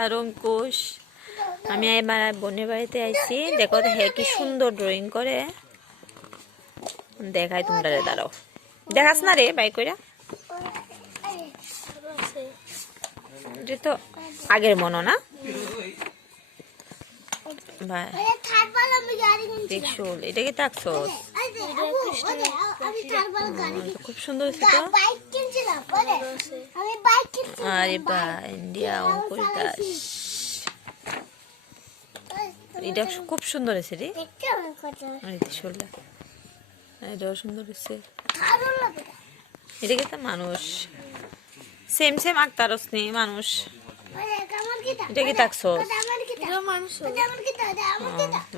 আর অঙ্কুশ, আমি এবার বোনের বাড়িতে আইছি। দেখো হ্যাঁ কি সুন্দর ড্রয়িং করে, দেখাই তোমরা। দাঁড়াও, দেখাস না রে বাই কইরা। এটা তো আগের মনো না, দেখছো এটা কি থাকছো? খুব সুন্দর হয়েছে তো। আরে বা ইন্ডিয়া অঙ্কুশ দাস, এটা খুব সুন্দর হয়েছে রে। এটাও সুন্দর হয়েছে। এটা কি মানুষ সেম সেম আক্তারস নেই মানুষ। এটা কি থাকছো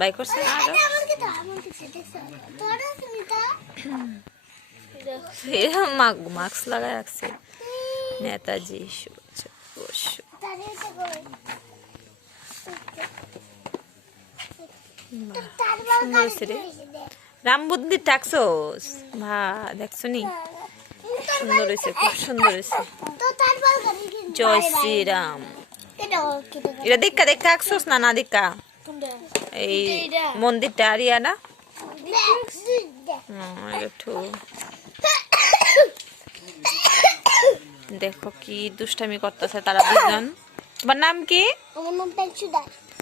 বাই করছে না আরো মাস্ক লাগায় রাখছে। নেতাজি সুন্দর হয়েছে রে। রাম বুদ্ধি টাকছোস ভা, দেখছো নি সুন্দর হয়েছে, খুব সুন্দর হয়েছে। জয় শ্রীরাম। এটা দেখা দেখা আঁকছোস না না দেখা? এই মন্দিরটা আরিয়া না, একটু দেখো কি দুষ্টামি করতেছে তারা দুজন। তোমার নাম কি?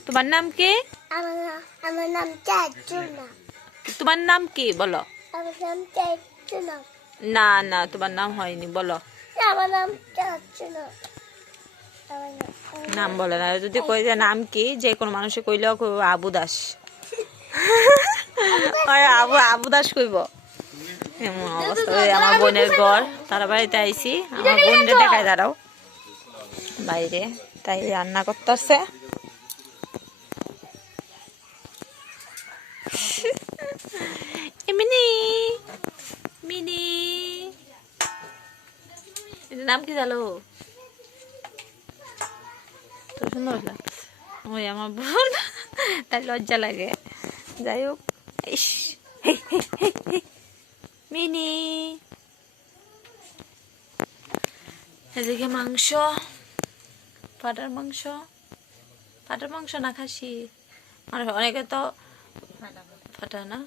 তোমার নাম কি? আমার নাম চাচুনা। তোমার নাম কি বলো? আমার নাম চাচুনা। না না তোমার নাম হয়নি, বলো। আমার নাম চাচুনা। নাম বলে না, যদি কই যে নাম কি, যে কোনো মানুষে কইলেও কইব আবু দাস। আবু আবু দাস কইব। এমন অবস্থা। আমার বোনের ঘর, তারা বাড়িতে আইছি। আমার বোনরে দেখায় দাঁড়াও বাইরে, তাই রান্না করতেছে। মিনি মিনি, এটার নাম কি জানো? তো সুন্দর লাগছে। ওই আমার বোন, তাই লজ্জা লাগে। যাই হোক, মিনি এদিকে মাংস, পাটার মাংস। পাটার মাংস না খাসি, অনেকে তো ফাটা না।